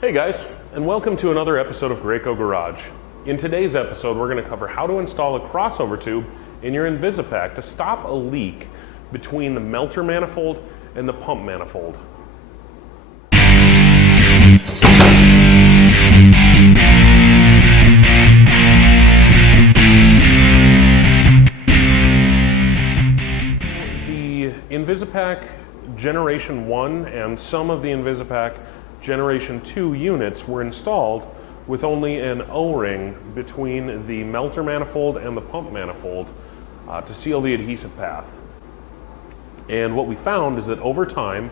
Hey guys, and welcome to another episode of Graco Garage. In today's episode, we're going to cover how to install a crossover tube in your InvisiPac to stop a leak between the melter manifold and the pump manifold. The InvisiPac Generation 1 and some of the InvisiPac Generation 2 units were installed with only an O-ring between the melter manifold and the pump manifold to seal the adhesive path. And what we found is that over time,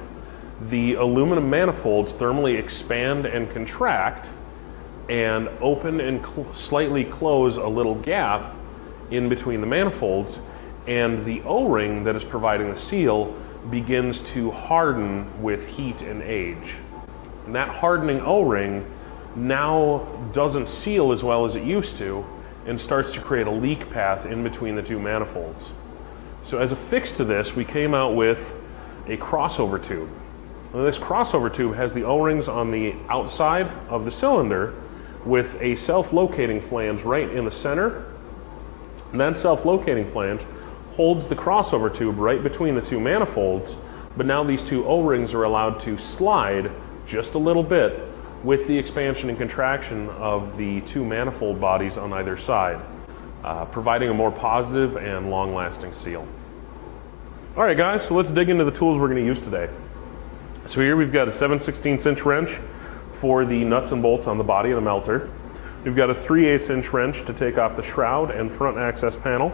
the aluminum manifolds thermally expand and contract and open and slightly close a little gap in between the manifolds, and the O-ring that is providing the seal begins to harden with heat and age. And that hardening O-ring now doesn't seal as well as it used to and starts to create a leak path in between the two manifolds. So as a fix to this, we came out with a crossover tube. Now, this crossover tube has the O-rings on the outside of the cylinder with a self-locating flange right in the center. And that self-locating flange holds the crossover tube right between the two manifolds, but now these two O-rings are allowed to slide just a little bit with the expansion and contraction of the two manifold bodies on either side, providing a more positive and long-lasting seal. All right guys, so let's dig into the tools we're going to use today. So here we've got a 7/16 inch wrench for the nuts and bolts on the body of the melter. We've got a 3/8 inch wrench to take off the shroud and front access panel.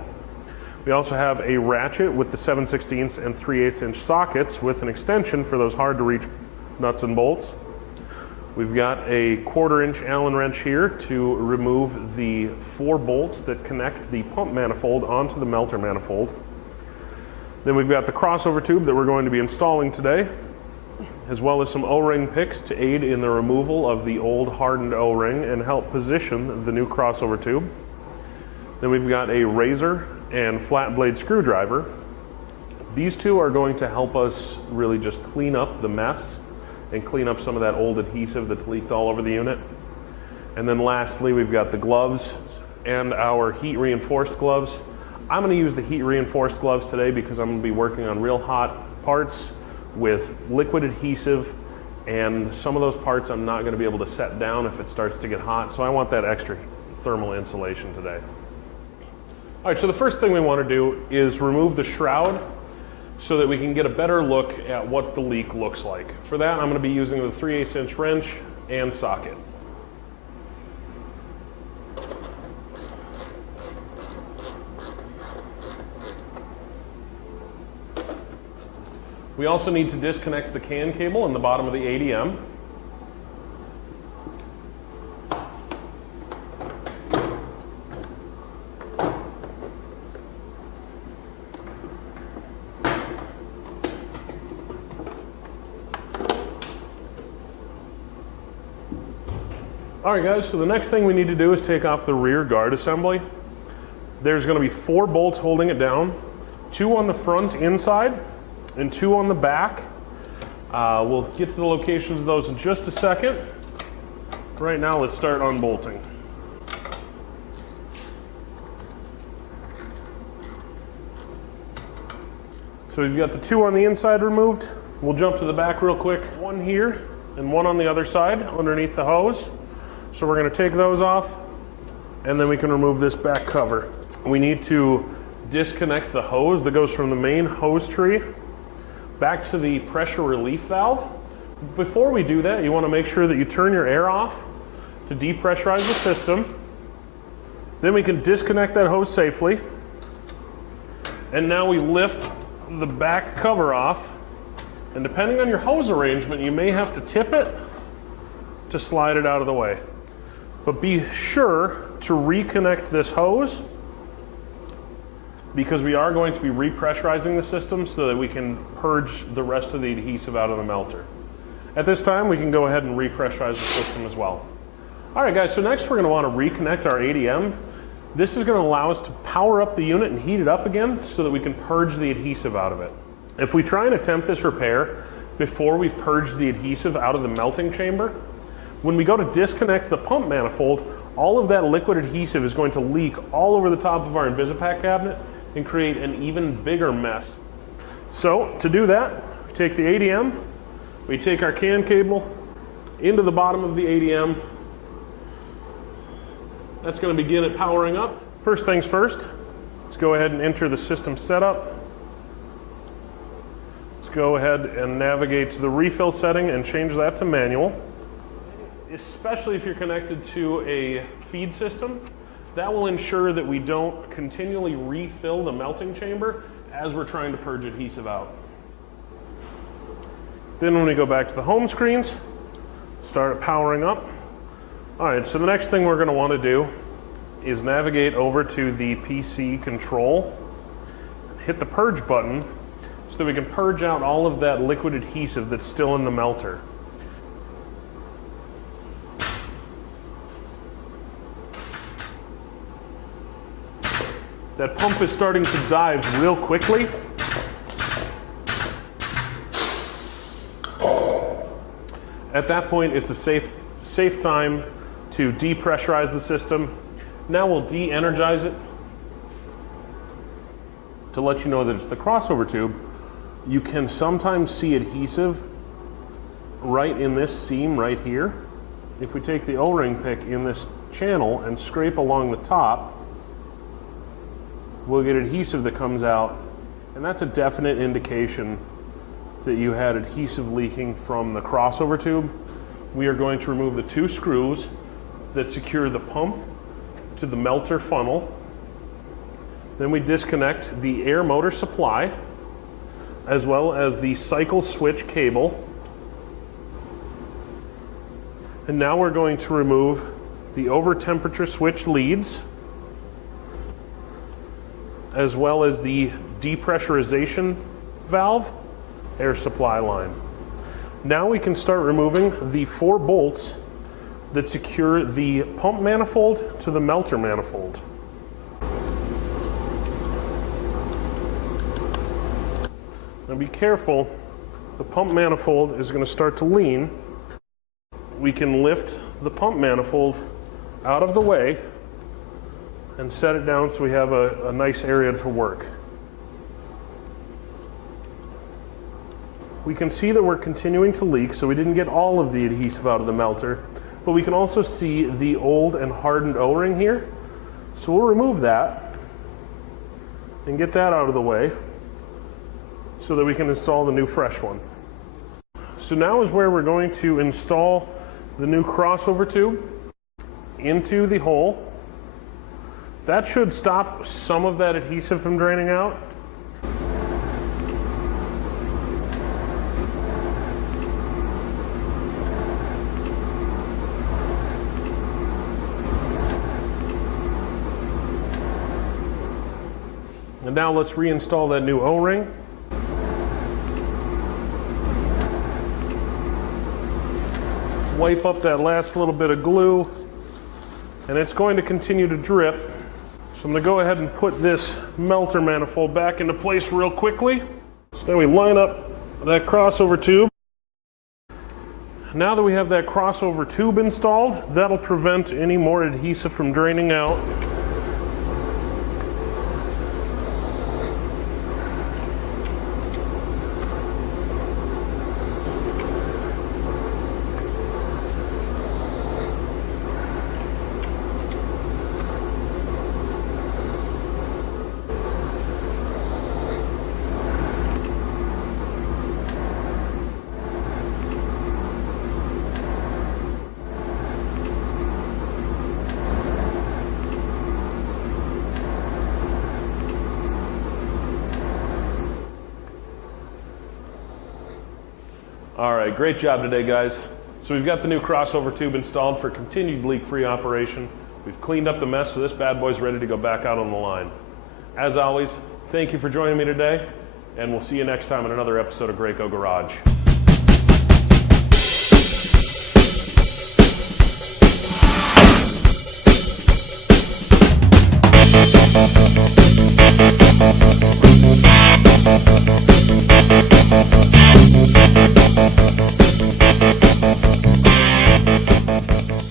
We also have a ratchet with the 7/16 and 3/8 inch sockets with an extension for those hard to reach nuts and bolts. We've got a 1/4 inch Allen wrench here to remove the 4 bolts that connect the pump manifold onto the melter manifold. Then we've got the crossover tube that we're going to be installing today, as well as some O-ring picks to aid in the removal of the old hardened O-ring and help position the new crossover tube. Then we've got a razor and flat blade screwdriver. These two are going to help us really just clean up the mess and clean up some of that old adhesive that's leaked all over the unit. And then lastly, we've got the gloves and our heat reinforced gloves. I'm going to use the heat reinforced gloves today because I'm going to be working on real hot parts with liquid adhesive, and some of those parts I'm not going to be able to set down if it starts to get hot, so I want that extra thermal insulation today. All right, so the first thing we want to do is remove the shroud so that we can get a better look at what the leak looks like. For that, I'm going to be using the 3/8 inch wrench and socket. We also need to disconnect the CAN cable in the bottom of the ADM. All right guys, so the next thing we need to do is take off the rear guard assembly. There's going to be 4 bolts holding it down, 2 on the front inside and 2 on the back. We'll get to the locations of those in just a second. Right now, let's start unbolting. So we've got the 2 on the inside removed. We'll jump to the back real quick. 1 here and 1 on the other side underneath the hose. So we're going to take those off, and then we can remove this back cover. We need to disconnect the hose that goes from the main hose tree back to the pressure relief valve. Before we do that, you want to make sure that you turn your air off to depressurize the system. Then we can disconnect that hose safely. And now we lift the back cover off. And depending on your hose arrangement, you may have to tip it to slide it out of the way. But be sure to reconnect this hose, because we are going to be repressurizing the system so that we can purge the rest of the adhesive out of the melter. At this time, we can go ahead and repressurize the system as well. All right guys, so next we're going to want to reconnect our ADM. This is going to allow us to power up the unit and heat it up again so that we can purge the adhesive out of it. If we try and attempt this repair before we've purged the adhesive out of the melting chamber, When we go to disconnect the pump manifold, all of that liquid adhesive is going to leak all over the top of our InvisiPac cabinet and create an even bigger mess. So to do that, we take the ADM, we take our CAN cable into the bottom of the ADM. That's going to begin it powering up. First things first, let's go ahead and enter the system setup. Let's go ahead and navigate to the refill setting and change that to manual. Especially if you're connected to a feed system, that will ensure that we don't continually refill the melting chamber as we're trying to purge adhesive out. Then when we go back to the home screens, start powering up. All right, so the next thing we're going to want to do is navigate over to the PC control, hit the purge button so that we can purge out all of that liquid adhesive that's still in the melter. That pump is starting to dive real quickly. At that point, it's a safe time to depressurize the system. Now we'll de-energize it to let you know that it's the crossover tube. You can sometimes see adhesive right in this seam right here. If we take the O-ring pick in this channel and scrape along the top, we'll get adhesive that comes out, and that's a definite indication that you had adhesive leaking from the crossover tube. We are going to remove the 2 screws that secure the pump to the melter funnel. Then we disconnect the air motor supply as well as the cycle switch cable. And now we're going to remove the over temperature switch leads as well as the depressurization valve air supply line. Now we can start removing the 4 bolts that secure the pump manifold to the melter manifold. Now be careful, the pump manifold is going to start to lean. We can lift the pump manifold out of the way and set it down so we have a nice area to work. We can see that we're continuing to leak, so we didn't get all of the adhesive out of the melter, but we can also see the old and hardened O-ring here. So we'll remove that and get that out of the way so that we can install the new fresh one. So now is where we're going to install the new crossover tube into the hole. That should stop some of that adhesive from draining out. And now let's reinstall that new O-ring. Wipe up that last little bit of glue, and it's going to continue to drip. So I'm going to go ahead and put this melter manifold back into place real quickly. So then we line up that crossover tube. Now that we have that crossover tube installed, that'll prevent any more adhesive from draining out. All right, great job today, guys. So we've got the new crossover tube installed for continued leak-free operation. We've cleaned up the mess, so this bad boy's ready to go back out on the line. As always, thank you for joining me today, and we'll see you next time in another episode of Graco Garage. you.